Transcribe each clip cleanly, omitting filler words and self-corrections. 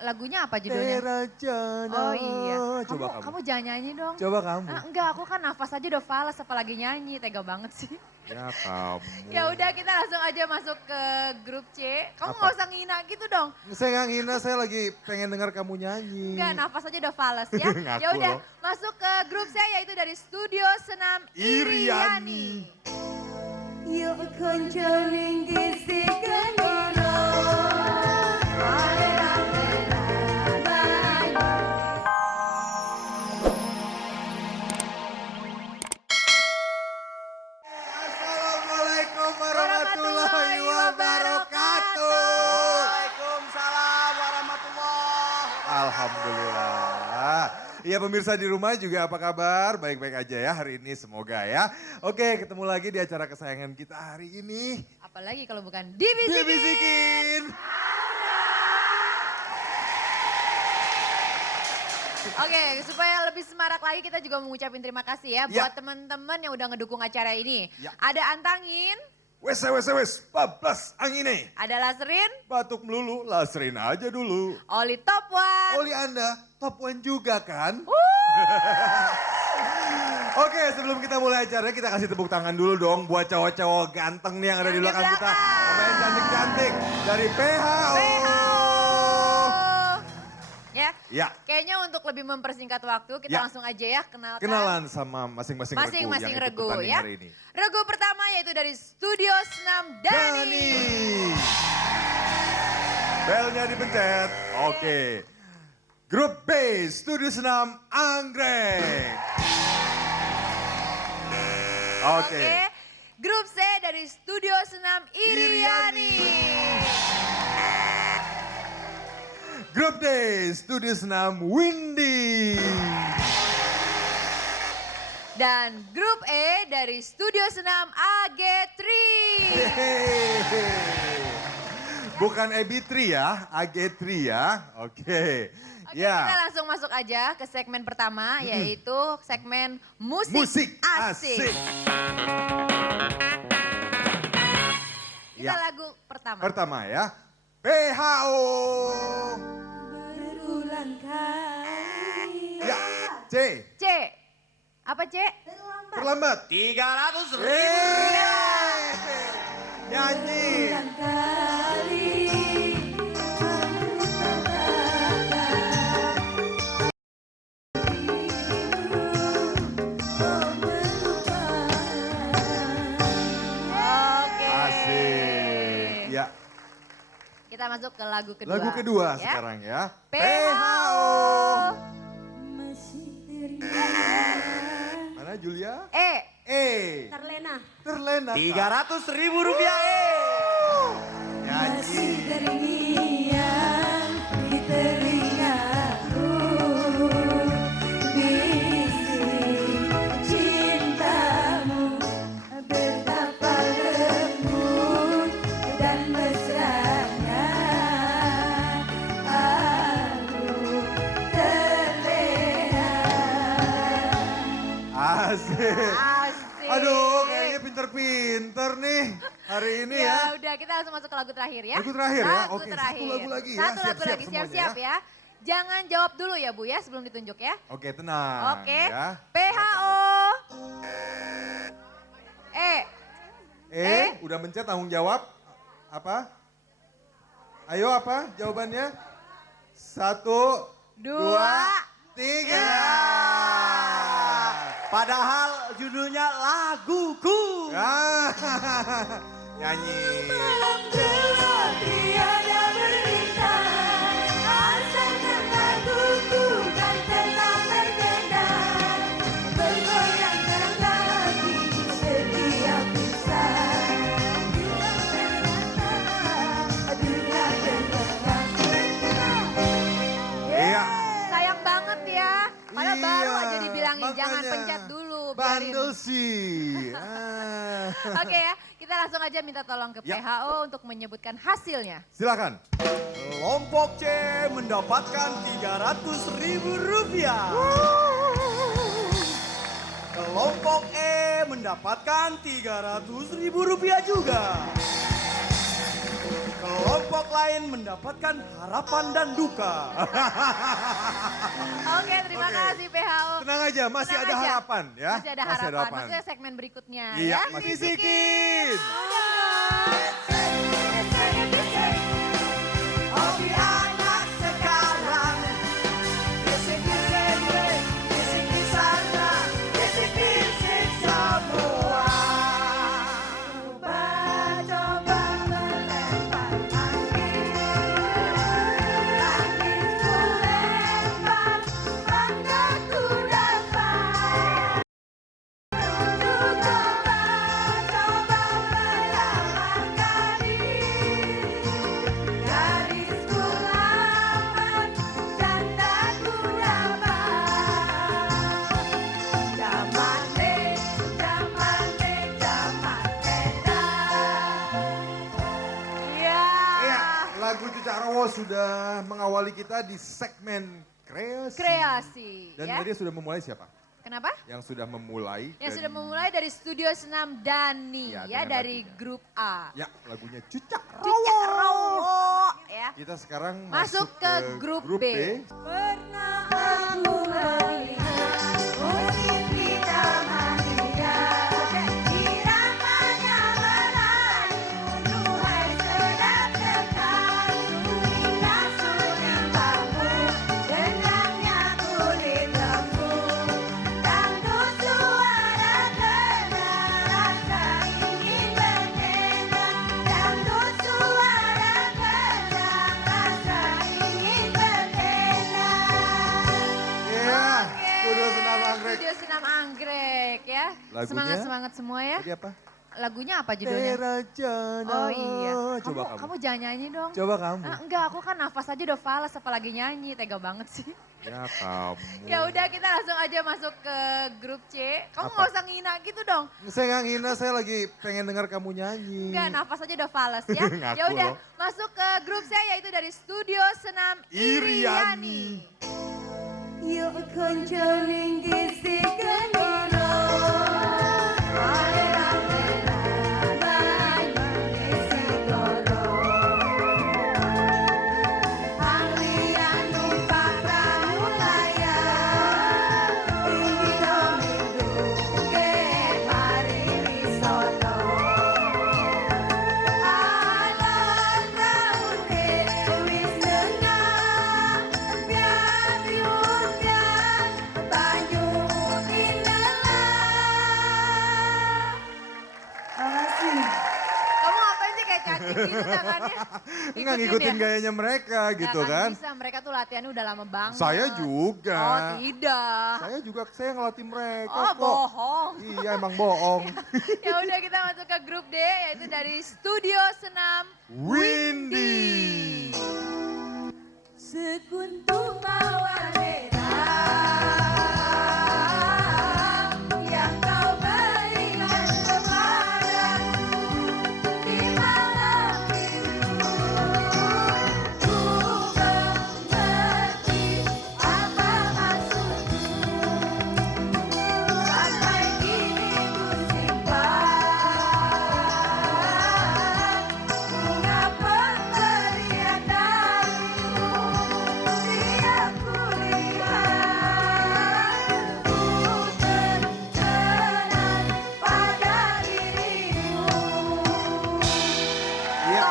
lagunya apa judulnya? Terajana. Oh iya. Coba Kamu jangan nyanyi dong. Coba kamu. Enggak, aku kan nafas aja udah fales apalagi nyanyi. Tega banget sih. Ya kamu. Ya udah kita langsung aja masuk ke grup C. Kamu Apa? nggak usah ngina gitu dong. Saya nggak ngina, saya lagi pengen dengar kamu nyanyi. Enggak, nafas aja udah fales ya. Ngaku Ya udah, loh. masuk ke grup C yaitu dari Studio Senam Iriani. Iriani. Yuk konconing kisi kenino. Assalamualaikum warahmatullahi wabarakatuh. Waalaikumsalam warahmatullahi wabarakatuh. Alhamdulillah. Iya pemirsa di rumah juga apa kabar? Baik-baik aja ya hari ini semoga ya. Oke ketemu lagi di acara kesayangan kita hari ini. Apalagi kalau bukan dibisikin. Dibisikin. Oke, supaya lebih semarak lagi kita juga mengucapin terima kasih ya, Ya. buat teman-teman yang udah ngedukung acara ini. Ya. Ada Antangin, Wes, bablas angine. ada Lasrin, Batuk melulu, laserin aja dulu. Oli Top One. Oli Anda, top one juga kan? Oke sebelum kita mulai acaranya kita kasih tepuk tangan dulu dong buat cowok-cowok ganteng nih yang ada Yang di di belakang kita. belakang. Pemain yang cantik-cantik dari PHO. PHO. Ya, Ya, kayaknya untuk lebih mempersingkat waktu kita Ya. langsung aja ya kenalkan. kenalan sama masing-masing regu Masing-masing yang ikut regu bertanding ya. hari ini. Regu pertama yaitu dari Studio Senam Dani. Belnya dipencet. Oke. Grup B, Studio Senam Anggrek. Oke. Grup C dari Studio Senam Iriani. Grup D, Studio Senam Windy. Dan grup E dari Studio Senam AG3. Hehehe. Bukan EB3 ya, AG3 ya. Oke. Oke, Ya. kita langsung masuk aja ke segmen pertama yaitu segmen musik, Musik asik. asik. Kita Ya. lagu pertama. Pertama ya. PHO. Berulang kali. Ya. C. C. Apa C? Terlambat. 300 ribu. Nyanyi. Berulang kali. Oke. Asik. Ya. Kita masuk ke lagu kedua. Lagu kedua ya. sekarang ya. PHO. Masih teringat. Mana Julia? E. E. Terlena. Terlena. 300 ribu rupiah. Masih Nyanyi. terngiang di telingakku. Bisik cintamu betapa lembut dan mesranya. Aku terlena. Asik. Asik. Aduh kayaknya pinter-pinter nih hari ini ya. Ya udah kita langsung masuk ke lagu terakhir ya. Lagu terakhir ya? Lagu Oke, satu terakhir. lagu lagi ya. Satu lagu Siap-siap lagi, semuanya siap-siap ya. Jangan jawab dulu ya Bu ya sebelum ditunjuk ya. Oke tenang Oke. ya. PHO. E. Udah mencet tanggung jawab. Apa? Ayo apa jawabannya? 1, 2, Dua. 3. Padahal judulnya laguku. Ah, nyanyi. Malam gelap tiada berbintang, asalkan laguku kan tetap bergendang, bergoyangkan kaki setiap insan. Dunia bergerak. Iya. Sayang banget ya. Padahal Iya, baru aja dibilangin jangan makanya. pencet dulu. biarin. Bandel sih. Ah. Oke ya, kita langsung aja minta tolong ke Ya. PHO untuk menyebutkan hasilnya. Silakan. Kelompok C mendapatkan 300 ribu rupiah. Kelompok E mendapatkan 300 ribu rupiah juga. Kelompok lain lain mendapatkan harapan dan duka. Oke, terima Oke. kasih PHO. Tenang aja, masih Tenang ada aja. harapan ya. Masih ada harapan. Maksudnya segmen berikutnya Iya, ya. masih sedikit. Hobi anak sekarang. Bisik-bisik, bisik sana, bisik-bisik semua. Coba melempar angin, langitku lempar, banggaku dapat. Coba melamar gadis, garisku lamar, candaku dapat. Zaman beda. Iya. Iya, lagu Cucak Rowo sudah mengawali kita di segmen kreasi. Kreasi Dan ya. tadi sudah memulai siapa? Kenapa? Yang sudah memulai. Yang dari- sudah memulai dari Studio Senam Dani Ya, ya dengan dari lagunya. grup A. Ya, lagunya Cucak Cucak Rowo ya. Kita sekarang Masuk ke grup B. Pernah aku melihat musik kita mania, iramanya melayu, duhai sedap sekali, suling bambu, dengannya kulit lembu, dangdut suara kena, rasa ingin bertenda, dangdut suara kena, rasa ingin bertenda. Iya, Studio Senam Anggrek. Studio Senam Anggrek ya. Lagunya? Semangat semua ya. Tadi apa? Lagunya apa judulnya? Teracana. Oh iya. Coba kamu. Kamu jangan nyanyi dong. Coba kamu. Ah, enggak, aku kan nafas aja udah fales apalagi nyanyi. Tega banget sih. Ya kamu. Ya udah kita langsung aja masuk ke grup C. Kamu Apa? nggak usah ngina gitu dong. Saya nggak ngina, saya lagi pengen dengar kamu nyanyi. Enggak, nafas aja udah fales ya. Ngaku Ya udah, loh. masuk ke grup C yaitu dari Studio Senam Iriani. Iriani. Yuk kunjungin gisi kendoro, rame-rame banyu gisi toro. Anglian numpak perahu layar, tinggi domindu ke mari wisoto. Alon raune wis nengah, biar diundang banyu inelah. Makasih. Kamu ngapain sih kayak cacing gitu tangannya? Enggak Ikutin ngikutin ya? gayanya mereka gitu Nggak kan. bisa, mereka tuh latihannya udah lama banget. Saya juga. Oh tidak. Saya ngelatih mereka Oh kok. bohong. Iya emang bohong. Ya udah kita masuk ke grup D yaitu dari Studio Senam Windy. Sekuntum mawar merah yang kau berikan kepadaku di malam itu, ku mengerti apa maksudmu. Sampai kini ku simpan bunga pemberian darimu. Tiap ku lihat, ku tercengang pada dirimu. Iya.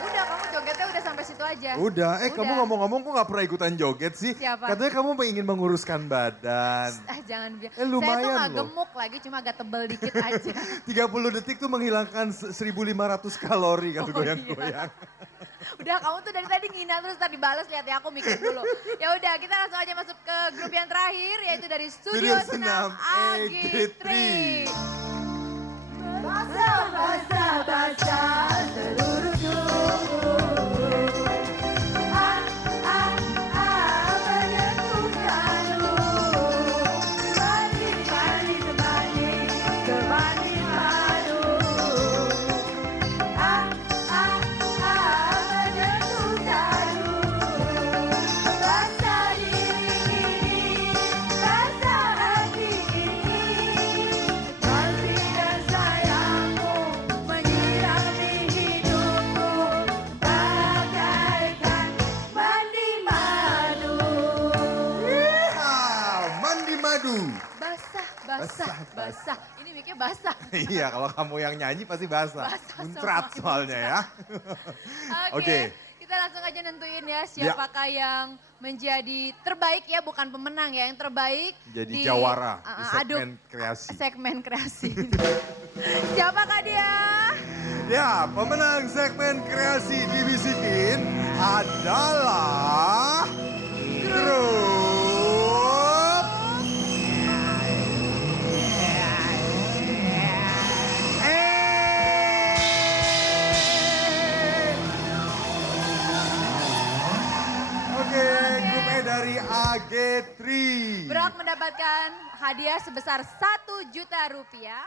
Udah kamu jogetnya udah sampai situ aja. Udah, kamu Udah. ngomong-ngomong kok gak pernah ikutan joget sih? Siapa? Katanya kamu ingin menguruskan badan. Jangan biar. Eh, lumayan Saya tuh gak loh. gemuk lagi cuma agak tebel dikit aja. 30 detik tuh menghilangkan 1.500 kalori kalau Oh, goyang-goyang. Udah kamu tuh dari tadi ngina terus tadi balas lihat ya aku mikir dulu. Ya udah kita langsung aja masuk ke grup yang terakhir yaitu dari Studio Studio Senam Senam AG3. Basah-basah seluruh tubuh. Menentukanmu. Manis-manis semanis madu. Menentukanmu. Basah diri ini, basah hati ini. Kasih dan sayangmu menyiram Basah. Ini mic-nya basah. Iya, kalau kamu yang nyanyi pasti basah. Basah Muncrat semua, soalnya ya. Oke, kita langsung aja nentuin ya siapakah yang menjadi terbaik ya, bukan pemenang ya, yang terbaik. Jadi di jawara di aduk segmen kreasi. segmen kreasi. Siapakah dia? Ya, pemenang segmen kreasi dibisikin adalah grup Oke, grup E dari AG3. Berhak mendapatkan hadiah sebesar 1 juta rupiah.